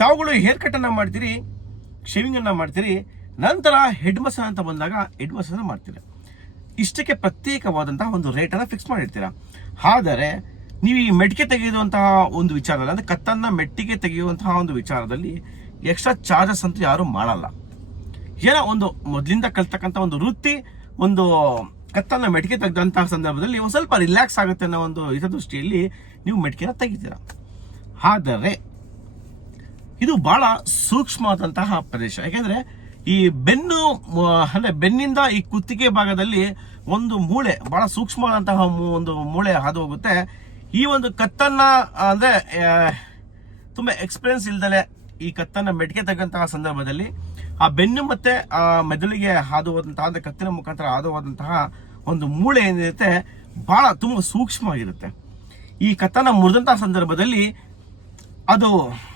ತಾವುಗಳು ಹೇರ್ ಕಟ್ಟನ್ನು ಮಾಡ್ತೀರಿ, ಶೇವಿಂಗನ್ನು ಮಾಡ್ತೀರಿ, ನಂತರ ಹೆಡ್ ಮಸಾಜ್ ಅಂತ ಬಂದಾಗ ಹೆಡ್ ಮಸಾಜ್ ಮಾಡ್ತೀರಾ. ಇಷ್ಟಕ್ಕೆ ಪ್ರತ್ಯೇಕವಾದಂತಹ ಒಂದು ರೇಟನ್ನು ಫಿಕ್ಸ್ ಮಾಡಿರ್ತೀರಾ. ಆದರೆ ನೀವು ಈ ಮೆಟ್ಟಿಗೆ ತೆಗೆಯುವಂತಹ ಒಂದು ವಿಚಾರದಲ್ಲಿ, ಅಂದರೆ ಕತ್ತನ್ನು ಮೆಟ್ಟಿಗೆ ತೆಗೆಯುವಂತಹ ಒಂದು ವಿಚಾರದಲ್ಲಿ ಎಕ್ಸ್ಟ್ರಾ ಚಾರ್ಜಸ್ ಅಂತೂ ಯಾರು ಮಾಡಲ್ಲ. ಏನೋ ಒಂದು ಮೊದಲಿಂದ ಕಲ್ತಕ್ಕಂಥ ಒಂದು ವೃತ್ತಿ, ಒಂದು ಕತ್ತನ್ನ ಮೆಟ್ಟಿಗೆ ತೆಗೆದಂತಹ ಸಂದರ್ಭದಲ್ಲಿ ಒಂದು ಸ್ವಲ್ಪ ರಿಲ್ಯಾಕ್ಸ್ ಆಗುತ್ತೆ ಅನ್ನೋ ಒಂದು ಹಿತದೃಷ್ಟಿಯಲ್ಲಿ ನೀವು ಮೆಟ್ಟಿಗೆನ ತೆಗಿತೀರಾ. ಆದರೆ ಇದು ಬಹಳ ಸೂಕ್ಷ್ಮವಾದಂತಹ ಪ್ರದೇಶ. ಯಾಕೆಂದ್ರೆ ಈ ಬೆನ್ನು ಅಂದ್ರೆ ಬೆನ್ನಿಂದ ಈ ಕುತ್ತಿಗೆ ಭಾಗದಲ್ಲಿ ಒಂದು ಮೂಳೆ, ಬಹಳ ಸೂಕ್ಷ್ಮವಾದಂತಹ ಒಂದು ಮೂಳೆ ಹಾದು ಹೋಗುತ್ತೆ. ಈ ಒಂದು ಕತ್ತನ್ನ ಅಂದ್ರೆ ತುಂಬಾ ಎಕ್ಸ್ಪೀರಿಯನ್ಸ್ ಇಲ್ದಲೆ ಈ ಕತ್ತನ್ನ ಮೆಟ್ಟಿಗೆ ತೆಗೆದಂತಹ ಸಂದರ್ಭದಲ್ಲಿ ಆ ಬೆನ್ನು ಮತ್ತೆ ಆ ಮೆದುಳಿಗೆ ಹಾದು ಹೋದಂತಹ, ಅಂದ್ರೆ ಕತ್ತಿನ ಮುಖಾಂತರ ಹಾದು ಹೋದಂತಹ ಒಂದು ಮೂಳೆ ಏನಿರುತ್ತೆ ಬಹಳ ತುಂಬಾ ಸೂಕ್ಷ್ಮವಾಗಿರುತ್ತೆ. ಈ ಕತ್ತನ್ನ ಮುರಿದಂತಹ ಸಂದರ್ಭದಲ್ಲಿ ಅದು